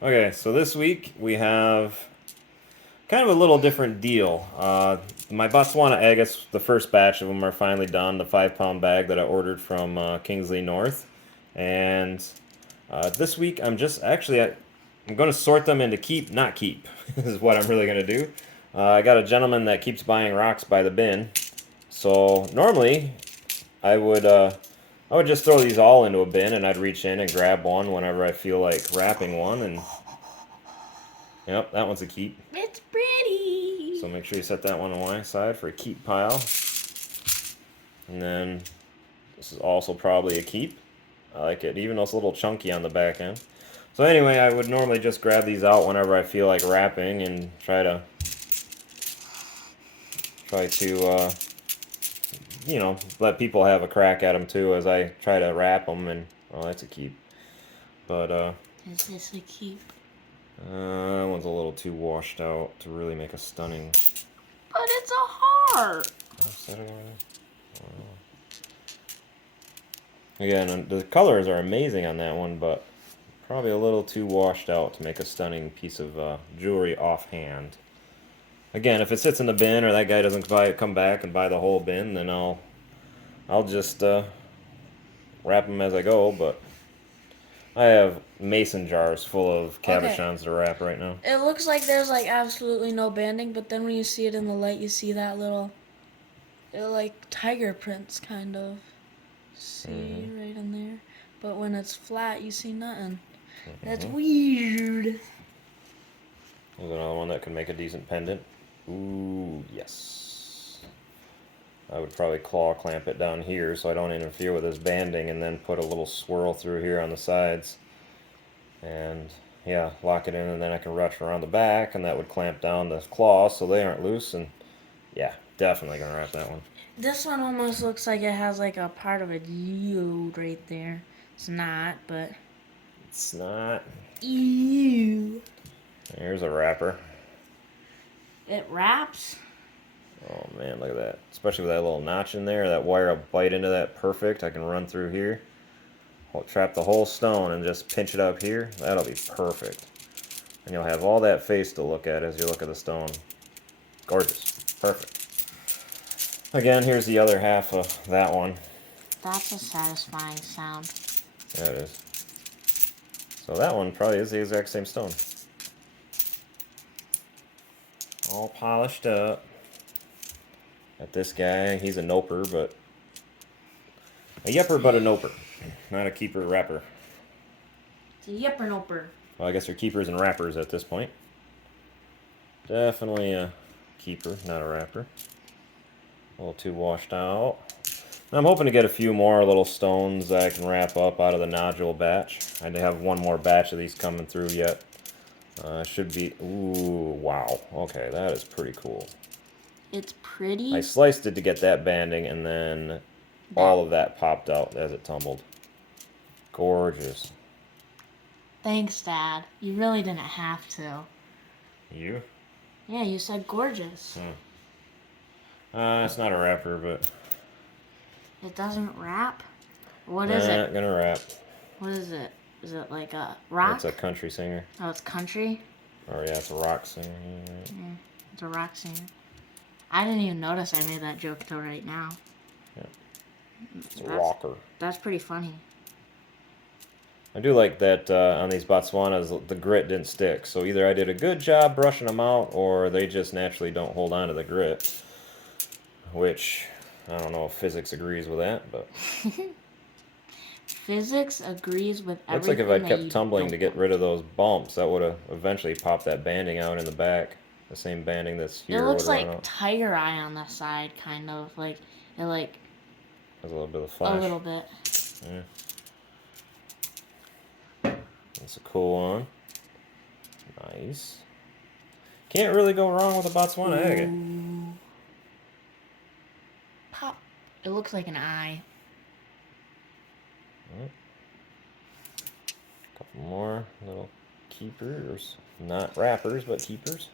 Okay, so this week we have kind of a little different deal. My Botswana agates, the first batch of them are finally done. The 5 pound bag that I ordered from Kingsley North, and this week I'm just actually I'm going to sort them into keep, not keep. Is what I'm really going to do. I got a gentleman that keeps buying rocks by the bin, so normally I would uh, I would just throw these all into a bin and I'd reach in and grab one whenever I feel like wrapping one, and yep, that one's a keep. It's pretty. So make sure you set that one on one side for a keep pile. And then this is also probably a keep. I like it, even though it's a little chunky on the back end. So anyway, I would normally just grab these out whenever I feel like wrapping and try to let people have a crack at them too as I try to wrap them. And well, that's a keep. But Is this a keep? that one's a little too washed out to really make a stunning. But it's a heart. Again, the colors are amazing on that one, but probably a little too washed out to make a stunning piece of jewelry offhand. Again, if it sits in the bin or that guy doesn't come back and buy the whole bin, then I'll just wrap them as I go. But I have mason jars full of cabochons to wrap right now. It looks like there's like absolutely no banding, but then when you see it in the light, you see that little, like tiger prints kind of. See right in there. But when it's flat, you see nothing. That's weird. There's another one that could make a decent pendant. Ooh, yes. I would probably claw clamp it down here so I don't interfere with this banding, and then put a little swirl through here on the sides. And yeah, lock it in, and then I can rush around the back, and that would clamp down the claws so they aren't loose. And yeah, definitely gonna wrap that one. This one almost looks like it has like a part of a geode right there. It's not, but. It's not. Ew. Here's a wrapper. It wraps? Oh man, look at that. Especially with that little notch in there. That wire will bite into that perfect. I can run through here. I'll trap the whole stone and just pinch it up here. That'll be perfect. And you'll have all that face to look at as you look at the stone. Gorgeous. Perfect. Again, here's the other half of that one. That's a satisfying sound. Yeah, it is. So that one probably is the exact same stone. All polished up. Got this guy. He's a noper, but a yepper, but a noper. Not a keeper wrapper. It's a yipper noper. Well, I guess they're keepers and wrappers at this point. Definitely a keeper, not a wrapper. A little too washed out. I'm hoping to get a few more little stones that I can wrap up out of the nodule batch. I have one more batch of these coming through yet. Should be... Ooh, wow. Okay, that is pretty cool. It's pretty. I sliced it to get that banding, and then all of that popped out as it tumbled. Gorgeous. Thanks, Dad. You really didn't have to. You? Yeah, you said gorgeous. It's not a wrapper, but... It doesn't wrap? What is it? Not gonna wrap. What is it? Is it like a rock? It's a country singer. Oh, it's country? Or yeah, it's a rock singer. Yeah, it's a rock singer. I didn't even notice I made that joke till right now. Yeah. It's a rocker. That's pretty funny. I do like that on these Botswanas, the grit didn't stick. So either I did a good job brushing them out, or they just naturally don't hold on to the grit. Which, I don't know if physics agrees with that, but... Physics agrees with everything. Looks like if I'd kept tumbling to get rid of those bumps, that would have eventually popped that banding out in the back. The same banding that's here. It looks like tiger eye on the side, kind of. Like, it like... Has a little bit of flash. A little bit. Yeah. That's a cool one. Nice. Can't really go wrong with a Botswana agate. Pop. It looks like an eye. Right. Couple more little keepers. Not wrappers, but keepers.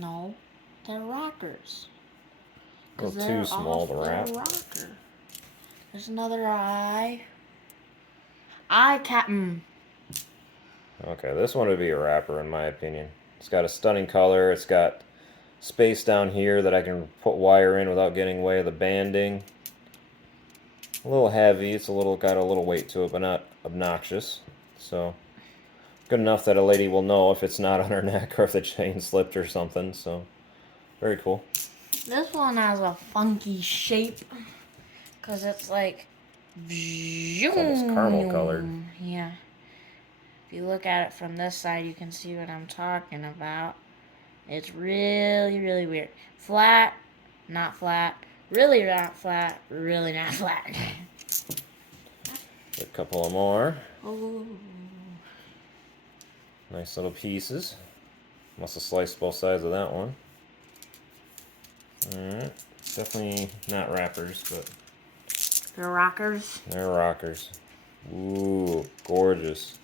No, they're rockers. A little too small to wrap. Rocker. There's another eye. Eye captain. Okay, this one would be a wrapper in my opinion. It's got a stunning color. It's got space down here that I can put wire in without getting away of the banding. A little heavy. It's got a little weight to it, but not obnoxious. So good enough that a lady will know if it's not on her neck or if the chain slipped or something. So very cool. This one has a funky shape because it's like It's almost caramel colored. Yeah. If you look at it from this side, you can see what I'm talking about. It's really, really weird. Flat, not flat, really not flat, really not flat. A couple of more. Oh. Nice little pieces. Must have sliced both sides of that one. Alright. Definitely not wrappers, but They're rockers. they're rockers. Ooh, gorgeous.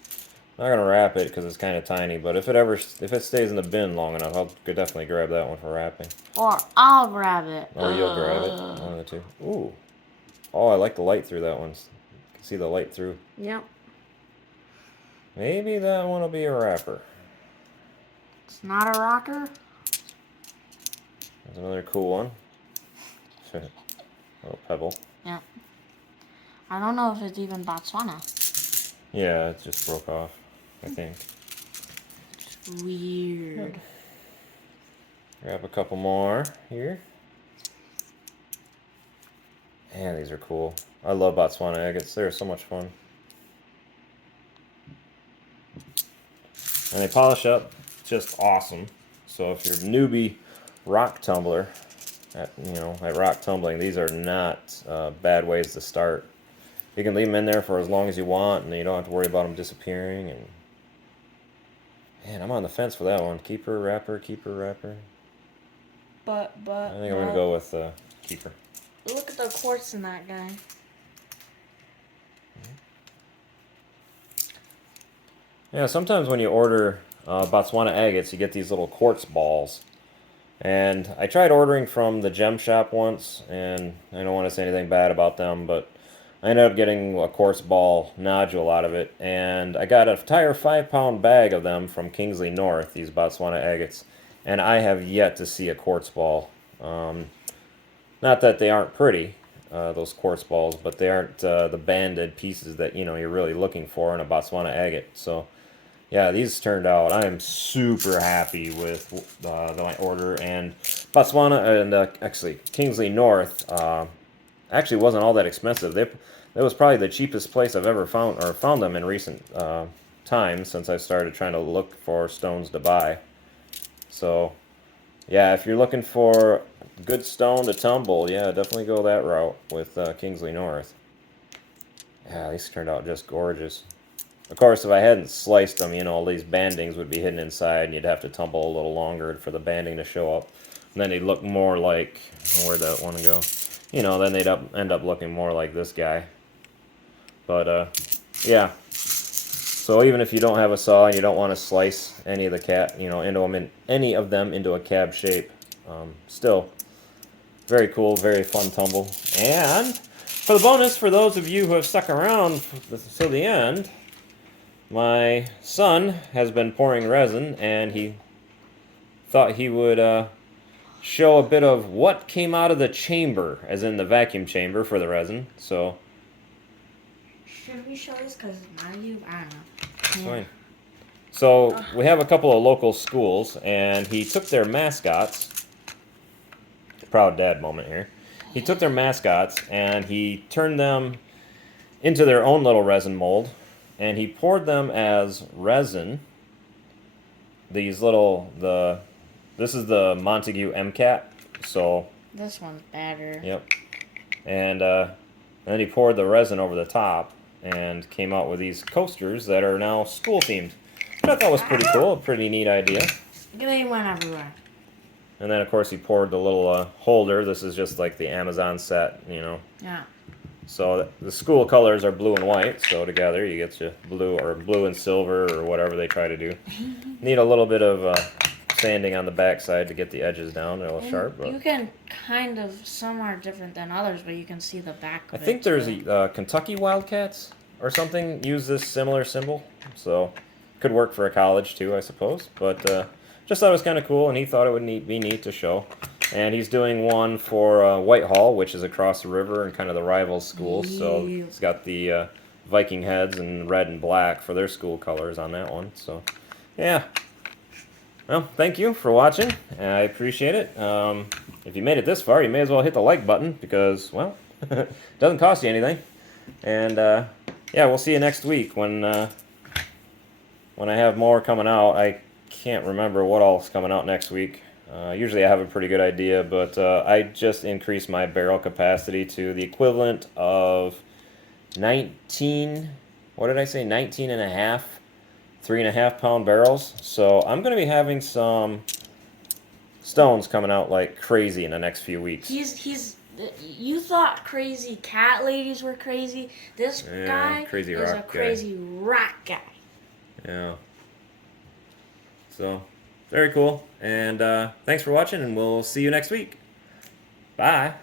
Not gonna wrap it because it's kind of tiny, but if it stays in the bin long enough, I'll definitely grab that one for wrapping. Or I'll grab it. Or you'll grab it. One of the two. Ooh. Oh, I like the light through that one. You can see the light through. Yep. Maybe that one will be a wrapper. It's not a rocker. There's another cool one. Little pebble. Yep. I don't know if it's even Botswana. Yeah, it just broke off, I think. It's weird. Grab a couple more here. Man, these are cool. I love Botswana agates. They're so much fun. And they polish up just awesome. So if you're a newbie rock tumbler, at rock tumbling, these are not bad ways to start. You can leave them in there for as long as you want, and you don't have to worry about them disappearing. And man, I'm on the fence for that one. Keeper, wrapper, keeper, wrapper. But I think I'm gonna go with keeper. Look at the quartz in that guy. Yeah, sometimes when you order Botswana agates, you get these little quartz balls. And I tried ordering from the gem shop once, and I don't want to say anything bad about them, but I ended up getting a quartz ball nodule out of it, and I got an entire 5-pound bag of them from Kingsley North, these Botswana agates, and I have yet to see a quartz ball. Not that they aren't pretty, those quartz balls, but they aren't the banded pieces that you're really looking for in a Botswana agate. So yeah, these turned out. I am super happy with my order, and Botswana and actually Kingsley North actually wasn't all that expensive. That was probably the cheapest place I've ever found them in recent times since I started trying to look for stones to buy. So yeah, if you're looking for good stone to tumble, yeah, definitely go that route with Kingsley North. Yeah, these turned out just gorgeous. Of course, if I hadn't sliced them, all these bandings would be hidden inside, and you'd have to tumble a little longer for the banding to show up. And then they'd look more like, where'd that one go? Then they'd end up looking more like this guy. But, yeah. So even if you don't have a saw and you don't want to slice any of the any of them into a cab shape, still very cool, very fun tumble. And for the bonus, for those of you who have stuck around till the end, my son has been pouring resin, and he thought he would show a bit of what came out of the chamber, as in the vacuum chamber for the resin. So Should we show this? Because not you, I don't know. it's fine. So we have a couple of local schools, and he took their mascots. Proud dad moment here. He took their mascots and he turned them into their own little resin mold, and he poured them as resin. This is the Montague MCAT. So This one's better. yep. And then he poured the resin over the top and came out with these coasters that are now school themed. Which I thought was pretty cool, a pretty neat idea. They went everywhere. And then of course he poured the little holder. This is just like the Amazon set, Yeah. So the school colors are blue and white, so together you get your blue and silver or whatever they try to do. Need a little bit of sanding on the backside to get the edges down. They're a little sharp, but You can some are different than others, but you can see the back I of think it. there's too. a Kentucky Wildcats or something use this similar symbol. So could work for a college too, I suppose. But just thought it was kind of cool, and he thought it would be neat to show. And he's doing one for Whitehall, which is across the river and kind of the rival schools. So Yeah. he's got the Viking heads in red and black for their school colors on that one. So, yeah. Well, thank you for watching. I appreciate it. If you made it this far, you may as well hit the like button because, well, it doesn't cost you anything. And yeah, we'll see you next week when I have more coming out. I can't remember what all's coming out next week. Usually I have a pretty good idea, but I just increased my barrel capacity to the equivalent of 19, what did I say, 19 and a half, 3.5 pound barrels. So I'm going to be having some stones coming out like crazy in the next few weeks. You thought crazy cat ladies were crazy. This guy crazy is rock a crazy rock guy. Yeah. So, very cool. And thanks for watching, and we'll see you next week. Bye.